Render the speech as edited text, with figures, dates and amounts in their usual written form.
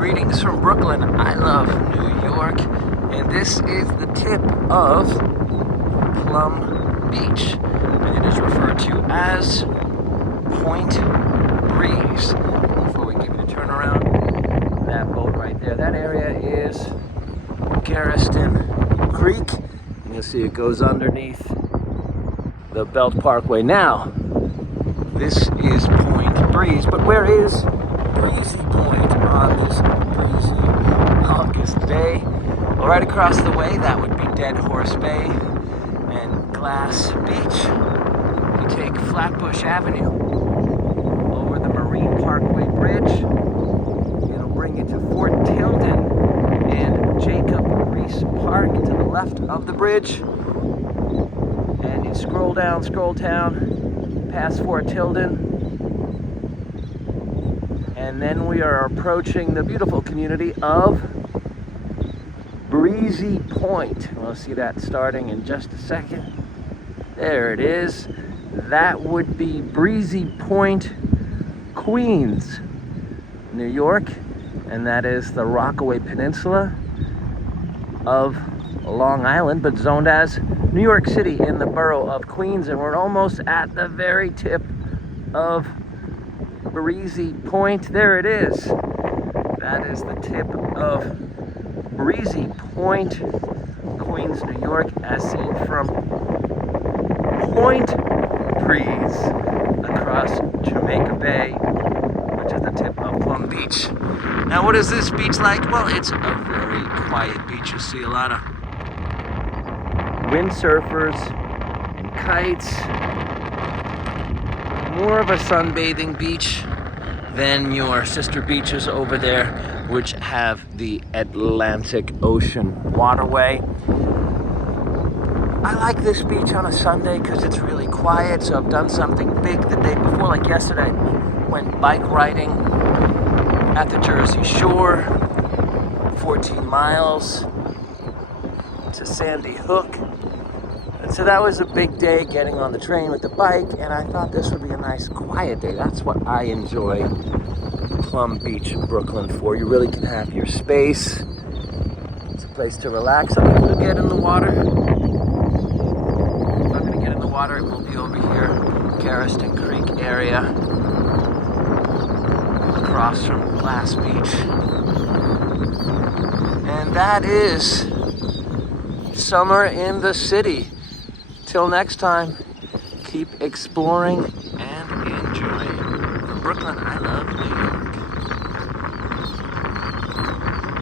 Greetings from Brooklyn. I love New York, and this is the tip of Plum Beach, and it is referred to as Point Breeze. Before we give you the turnaround, that boat right there, that area is Gerritsen Creek, and you'll see it goes underneath the Belt Parkway. Now, this is Point Breeze, but where is Breezy Point on this breezy August day? Well, right across the way, that would be Dead Horse Bay and Glass Beach. You take Flatbush Avenue over the Marine Parkway Bridge. It'll bring you to Fort Tilden and Jacob Reese Park to the left of the bridge. And you scroll down, past Fort Tilden. And then we are approaching the beautiful community of Breezy Point. We'll see that starting in just a second. There it is. That would be Breezy Point, Queens, New York. And that is the Rockaway Peninsula of Long Island, but zoned as New York City in the borough of Queens. And we're almost at the very tip of Breezy Point. There it is. That is the tip of Breezy Point, Queens, New York, as seen from Point Breeze across Jamaica Bay, which is the tip of Plum Beach. Now, what is this beach like? Well, it's a very quiet beach. You see a lot of windsurfers and kites. More of a sunbathing beach than your sister beaches over there, which have the Atlantic Ocean waterway. I like this beach on a Sunday because it's really quiet, so I've done something big the day before, like yesterday. Went bike riding at the Jersey Shore, 14 miles to Sandy Hook. And so that was a big day, getting on the train with the bike, and I thought this would be a nice quiet day. That's what I enjoy Plum Beach, Brooklyn for. You really can have your space. It's a place to relax. Some people get in the water. If I'm gonna get in the water, it will be over here, Gerritsen Creek area, across from Glass Beach. And that is summer in the city. Till next time, keep exploring and enjoying. From Brooklyn, I love New York.